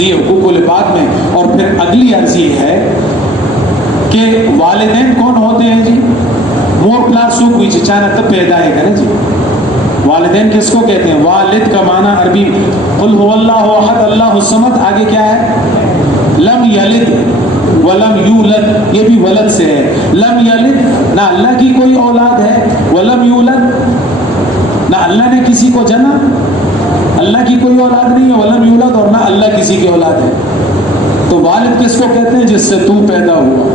لیے حقوق العباد میں. اور پھر اگلی عرض یہ ہے کہ والدین کون ہوتے ہیں جی؟ مور پلاس سو کوئی چچانا تب پیدا ہے کرے جی. والدین کس کو کہتے ہیں؟ والد کا معنی عربی قل هو اللہ احد اللہ الصمد. آگے کیا ہے؟ لم یلد ولم یولد، یہ بھی ولد سے ہے. لم یلد، نہ اللہ کی کوئی اولاد ہے، ولم یولد، نہ اللہ نے کسی کو جنا، اللہ کی کوئی اولاد نہیں ہے، ولم یولد، اور نہ اللہ کسی کی اولاد ہے. تو والد کس کو کہتے ہیں؟ جس سے تو پیدا ہوا،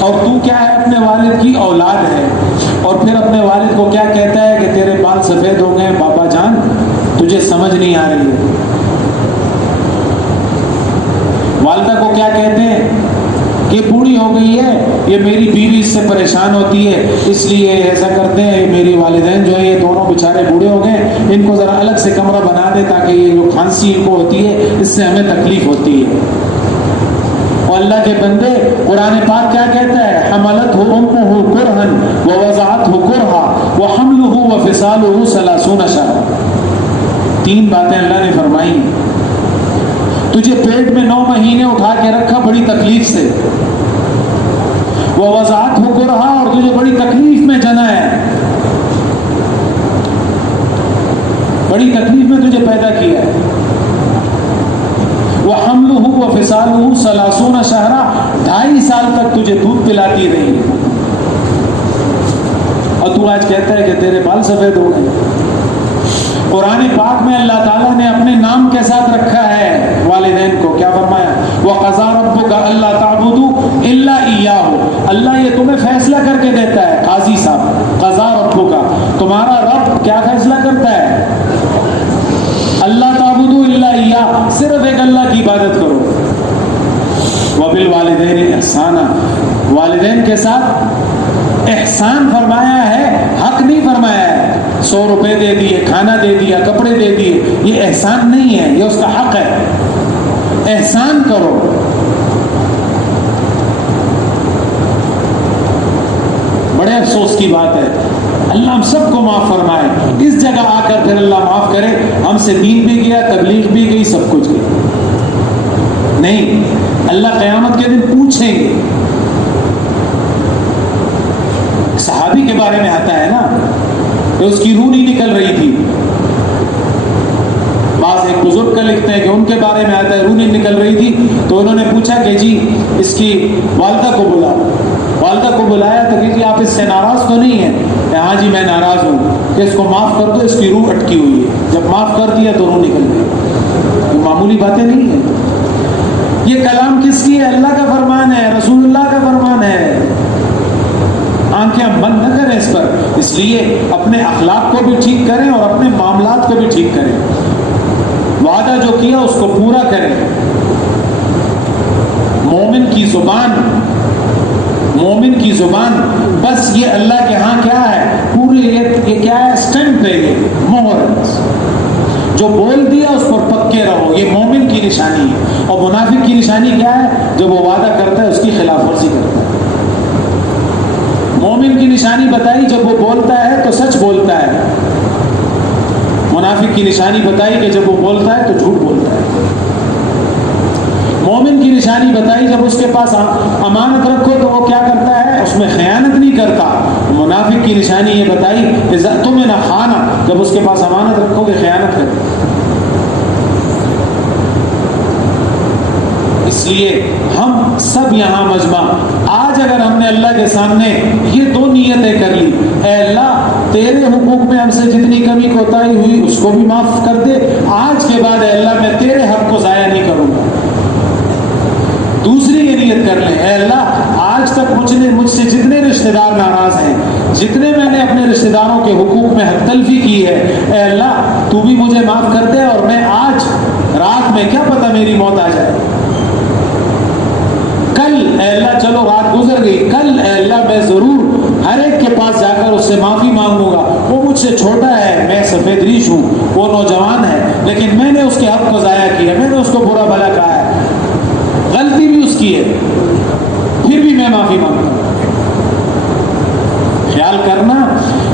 اور تو کیا ہے؟ اپنے والد کی اولاد ہے. اور پھر اپنے والد کو کیا کہتا ہے کہ تیرے بال سفید ہو گئے بابا جان، تجھے سمجھ نہیں آ رہی ہے. والدہ کو کیا کہتے ہیں کہ بوڑھی ہو گئی ہے، یہ میری بیوی اس سے پریشان ہوتی ہے، اس لیے ایسا کرتے ہیں. میری والدین جو ہے یہ دونوں بیچارے بوڑھے ہو گئے، ان کو ذرا الگ سے کمرہ بنا دے تاکہ یہ جو کھانسی ان کو ہوتی ہے اس سے ہمیں تکلیف ہوتی ہے. اور اللہ کے بندے قرآن پاک کیا کہتا ہے؟ حملتہ امہ کرہا ووضعتہ کرہا وحملہ وفصالہ 30 شہرا. 3 باتیں اللہ نے فرمائی. تجھے پیٹ میں 9 مہینے اٹھا کے رکھا بڑی تکلیف سے، ووضعتہ کرہا، اور تجھے بڑی تکلیف میں جنا ہے، بڑی تکلیف میں تجھے پیدا کیا ہے. وحملہ وفصالہ 30 شہرا، 2.5 سال تک تجھے دودھ پلاتی رہی، اور تو آج کہتا ہے کہ تیرے بال سفید ہو گئے. قرآن پاک میں اللہ تعالیٰ نے اپنے نام کے ساتھ رکھا ہے والدین کو. کیا فرمایا؟ وَقَضَىٰ رَبُّكَ أَلَّا تَعْبُدُوا إِلَّا إِيَّاهُ. اللہ یہ تمہیں فیصلہ کر کے دیتا ہے. قاضی صاحب، قضا ربک، تمہارا رب کیا فیصلہ کرتا ہے؟ اللہ تعبدوا الا اياه، صرف ایک اللہ کی عبادت کرو. وبالوالدین احسانا، والدین کے ساتھ احسان فرمایا ہے، حق نہیں فرمایا ہے. 100 روپے دے دیے، کھانا دے دیا، کپڑے دے دیے، یہ احسان نہیں ہے، یہ اس کا حق ہے. احسان کرو. بڑے افسوس کی بات ہے، اللہ ہم سب کو معاف فرمائے. اس جگہ آ کر پھر اللہ معاف کرے، ہم سے دین بھی گیا، تبلیغ بھی گئی، سب کچھ گیا. نہیں، اللہ قیامت کے دن پوچھیں گے. صحابی کے بارے میں آتا ہے نا کہ اس کی روح نہیں نکل رہی تھی. بعض ایک بزرگ کا لکھتے ہیں کہ ان کے بارے میں آتا ہے روح نہیں نکل رہی تھی، تو انہوں نے پوچھا کہ جی اس کی والدہ کو بلا. والدہ کو بلایا تو کہ جی آپ اس سے ناراض تو نہیں ہیں؟ کہ ہاں جی میں ناراض ہوں، کہ اس کو معاف کر دو، اس کی روح اٹکی ہوئی ہے. جب معاف کر دیا تو روح نکل گئی. یہ معمولی باتیں نہیں ہیں. یہ کلام کس کی ہے؟ اللہ کا فرمان ہے، رسول اللہ کا فرمان ہے. آنکھیں بند نہ کریں اس پر. اس لیے اپنے اخلاق کو بھی ٹھیک کریں اور اپنے معاملات کو بھی ٹھیک کریں. وعدہ جو کیا اس کو پورا کریں. مومن کی زبان بس یہ اللہ کے ہاں کیا ہے؟ پورے یہ کیا ہے؟ اسٹمپ ہے، یہ مہر. جو بول دیا اس پر پکے رہو، یہ مومن کی نشانی ہے. اور منافق کی نشانی کیا ہے؟ جب وہ وعدہ کرتا ہے اس کی خلاف ورزی کرتا ہے. مومن کی نشانی بتائی، جب وہ بولتا ہے تو سچ بولتا ہے. منافق کی نشانی بتائی کہ جب وہ بولتا ہے تو جھوٹ بولتا ہے. مومن کی نشانی بتائی، جب اس کے پاس امانت رکھو تو وہ کیا کرتا ہے؟ اس میں خیانت نہیں کرتا. منافق کی نشانی یہ بتائی کہ تمہیں نہ خانہ، جب اس کے پاس امانت رکھو گے خیانت کرے. اس لیے ہم سب یہاں مجمع آج اگر ہم نے اللہ کے سامنے یہ 2 نیتیں کر لی، اے اللہ تیرے حقوق میں ہم سے جتنی کمی کوتاہی ہوئی اس کو بھی معاف کر دے. آج کے بعد اے اللہ میں تیرے حق کو ضائع نہیں کروں گا. دوسری یہ نیت کر لیں، اے اللہ آج تک مجھ سے جتنے رشتہ دار ناراض ہیں، جتنے میں نے اپنے رشتہ داروں کے حقوق میں حق تلفی کی ہے، اے اللہ تو بھی مجھے معاف کر دے. اور میں آج رات میں کیا پتہ میری موت آ جائے، کل اے اللہ چلو رات گزر گئی، کل اے اللہ میں ضرور ہر ایک کے پاس جا کر اس سے معافی مانگوں گا. وہ مجھ سے چھوٹا ہے، میں سفید ریش ہوں، وہ نوجوان ہے، لیکن میں نے اس کے حق کو ضائع کیا، میں نے اس کو برا بھلا کہا ہے، غلطی بھی اس کی ہے، پھر بھی میں معافی مانگتا ہوں. خیال کرنا،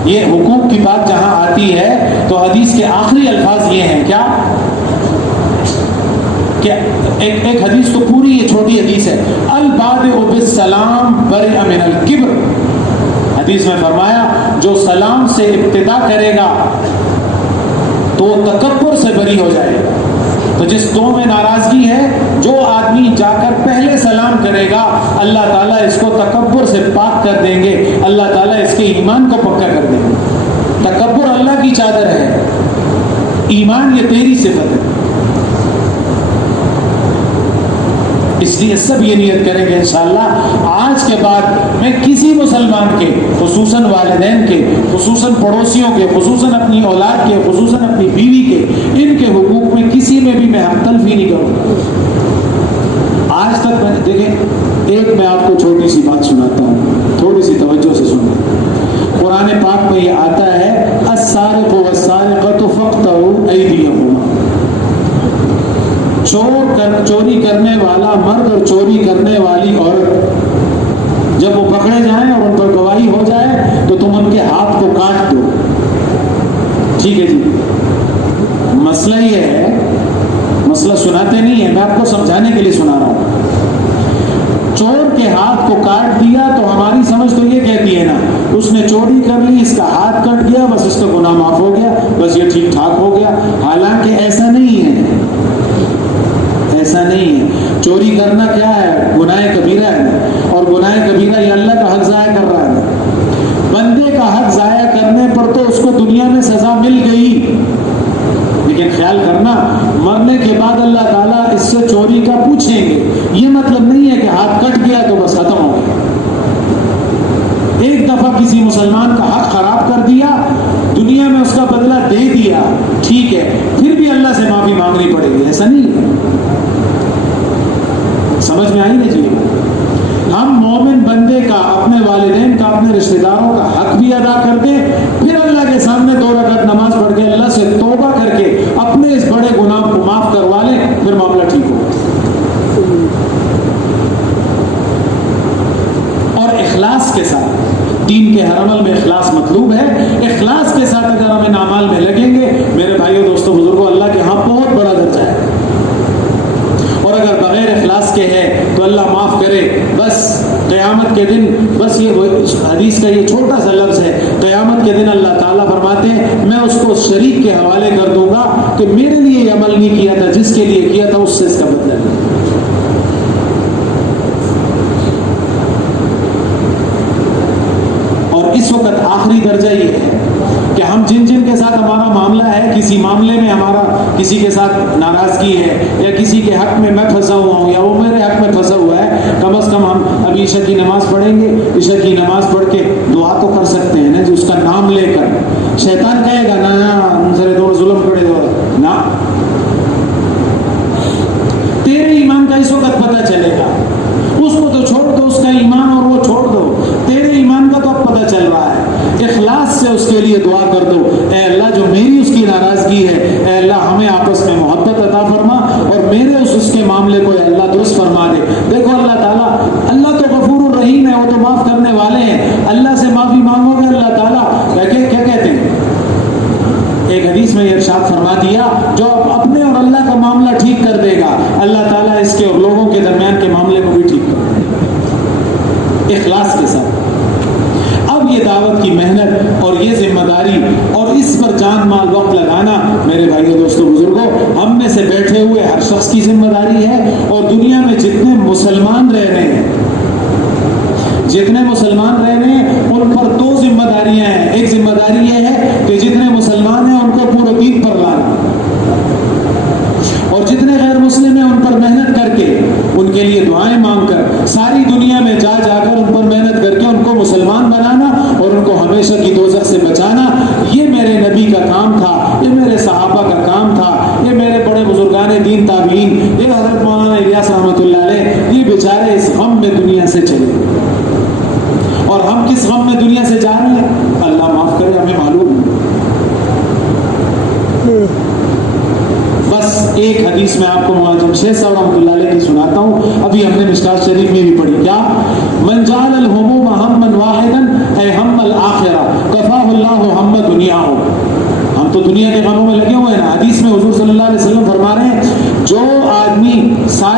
یہ حقوق کی بات جہاں آتی ہے تو حدیث کے آخری الفاظ یہ ہیں کیا کہ ایک حدیث تو پوری یہ چھوٹی حدیث ہے، البادئ بالسلام برئ من الکبر، حدیث میں فرمایا جو سلام سے ابتدا کرے گا تو وہ تکبر سے بری ہو جائے گا۔ تو جس دو میں ناراضگی ہے، جو آدمی جا کر پہلے سلام کرے گا اللہ تعالیٰ اس کو تکبر سے پاک کر دیں گے، اللہ تعالیٰ اس کے ایمان کو پکا کر دیں گے۔ تکبر اللہ کی چادر ہے، ایمان یہ تیری صفت ہے۔ اس لیے سب یہ نیت کریں گے انشاءاللہ آج کے بعد میں کسی مسلمان کے، خصوصاً والدین کے، خصوصاً پڑوسیوں کے، خصوصاً اپنی اولاد کے، خصوصاً اپنی بیوی کے، ان کے حقوق میں کسی میں بھی میں حق تلفی نہیں کروں۔ آج تک میں دیکھیں، ایک میں آپ کو چھوٹی سی بات سناتا ہوں، تھوڑی سی توجہ سے سنیں۔ قرآن پاک میں یہ آتا ہے السارق والسارقۃ فاقطعوا ایدیہما، چوری کرنے والا مرد اور چوری کرنے والی عورت جب وہ پکڑے جائیں اور ان پر گواہی ہو جائے تو تم ان کے ہاتھ کو کاٹ دو۔ ٹھیک ہے جی، مسئلہ یہ ہے، مسئلہ سناتے نہیں ہے، میں آپ کو سمجھانے کے لیے سنا رہا ہوں۔ چور کے ہاتھ کو کاٹ دیا تو ہماری سمجھ تو یہ کہتی ہے نا، اس نے چوری کر لی، اس کا ہاتھ کٹ گیا، بس اس کا گناہ معاف ہو گیا، بس یہ ٹھیک ٹھاک ہو گیا۔ حالانکہ ایسا نہیں ہے، ایسا نہیں ہے۔ چوری کرنا کیا ہے؟ گناہ کبیرہ ہے، اور گناہ کبیرہ یہ اللہ کا حق ضائع کر رہا ہے۔ بندے کا حق ضائع کرنے پر تو اس کو دنیا میں سزا مل گئی، لیکن خیال کرنا مرنے کے بعد اللہ تعالیٰ اس سے چوری کا پوچھیں گے۔ یہ مطلب نہیں ہے کہ ہاتھ کٹ گیا تو بس ختم ہو گیا۔ ایک دفعہ کسی مسلمان کا حق خراب کر دیا، دنیا میں اس کا بدلہ دے دیا، ٹھیک ہے، پھر بھی اللہ سے معافی مانگنی پڑے گی، ایسا نہیں ہے۔ سمجھ میں آئی نا جی؟ ہم مومن بندے کا، اپنے والدین کا، اپنے رشتہ داروں کا حق بھی ادا کر دیں، پھر اللہ کے سامنے 2 رکعت نماز پڑھ کے اللہ سے توبہ کر کے اپنے اس بڑے گناہ کو معاف کروا لیں، پھر معاملہ ٹھیک ہو۔ اور اخلاص کے ساتھ، دین کے ہر عمل میں اخلاص مطلوب ہے۔ اخلاص کے ساتھ اگر ہم ان اعمال میں لگیں گے میرے بھائیوں دوستوں بزرگوں، اللہ کے ہاں بہت بڑا درجہ ہے۔ اور اگر بغیر اخلاص کے ہے تو اللہ معاف کرے، بس قیامت کے دن، بس یہ حدیث کا یہ چھوٹا سا لفظ ہے، قیامت کے دن اللہ تعالیٰ فرماتے ہیں میں اس کو شریک کے حوالے کر دوں گا کہ میرے لیے یہ عمل نہیں کیا تھا، جس کے لیے کیا تھا اس سے اس کا بدلہ لیا۔ اور اس وقت آخری درجہ یہ ہے کہ ہم جن کے ساتھ ہمارا معاملہ ہے، کسی معاملے میں ہمارا کسی کے ساتھ ناراضگی ہے، یا کسی کے حق میں میں پھنسا ہوا ہوں یا وہ میرے حق میں پھنسا ہوا ہے، کم از کم ہم ابھی عشاء کی نماز پڑھیں گے، عشاء کی نماز پڑھ کے دعا تو کر سکتے ہیں نا جی، اس کا نام لے کر۔ شیطان کہے گا نا سرے دور ظلم کرے دو نا، تیرے ایمان کا اس وقت پتہ چلے گا، اس کو تو چھوڑ دو، اس کا ایمان اور وہ چھوڑ دو، تیرے ایمان کا تو اب پتہ چل رہا ہے۔ اخلاص سے اس کے لیے دعا کر دو، اے اللہ جو میری اس کی ناراضگی ہے، اے اللہ ہمیں آپس میں محبت عطا فرما، اور میرے اس کے معاملے کو اے اللہ درست فرما دے۔ دیکھو اللہ تعالیٰ، اللہ تو غفور الرحیم ہے، وہ تو معاف کرنے والے ہیں۔ اللہ سے معافی مانگو گے اللہ تعالیٰ کیا کہتے ہیں؟ ایک حدیث میں یہ ارشاد فرما دیا جو اپنے اور اللہ کا معاملہ ٹھیک کر دے گا، اللہ تعالیٰ اس کے اور لوگوں کے درمیان کے معاملے کو بھی ٹھیک کر دے گا، اخلاص کے ساتھ۔ اب یہ دعوت کی محنت اور یہ ذمہ داری اور اس پر جان مال وقت لگانا میرے بھائیوں دوستوں بزرگوں، ہم میں سے بیٹھے ہوئے ہر شخص کی ذمہ داری ہے، اور دنیا میں جتنے مسلمان رہ رہے ہیں، جتنے مسلمان رہ رہے ہیں ان پر 2 ذمہ داریاں ہیں۔ ایک ذمہ داری یہ ہے کہ جتنے مسلمان ہیں ان کو پورے دین پر لانا، اور جتنے غیر مسلم ہیں ان پر محنت کر کے، ان کے لیے دعائیں مانگ کر، ساری دنیا میں جا کر ان پر محنت کر کے ان کو مسلمان بنانا اور ان کو ہمیشہ کی دوزخ سے بچانا۔ یہ میرے نبی کا کام تھا، یہ میرے صحابہ کا کام تھا، یہ میرے بڑے بزرگان دین تابعین، یہ حضرت مولانا الیاس رحمۃ اللہ علیہ، یہ بیچارے اس غم میں دنیا سے چلے، اور ہم کس غم میں دنیا سے جا رہے ہیں اللہ معاف کرے، ہمیں معلوم ہے۔ بس ایک حدیث میں آپ کو مولانا جمشید صاحب رحمۃ اللہ علیہ کی سناتا ہوں، ابھی ہم نے مشکات شریف میں بھی پڑھی، کیا من جعل الہموم ہما واحدا اے ہم الآخرہ کفاہ اللہ ہم دنیا ہو۔ ہم تو دنیا کے غموں میں لگے ہوئے ہیں نا، حدیث میں حضور صلی اللہ علیہ وسلم فرما رہے ہیں جو آدمی سارے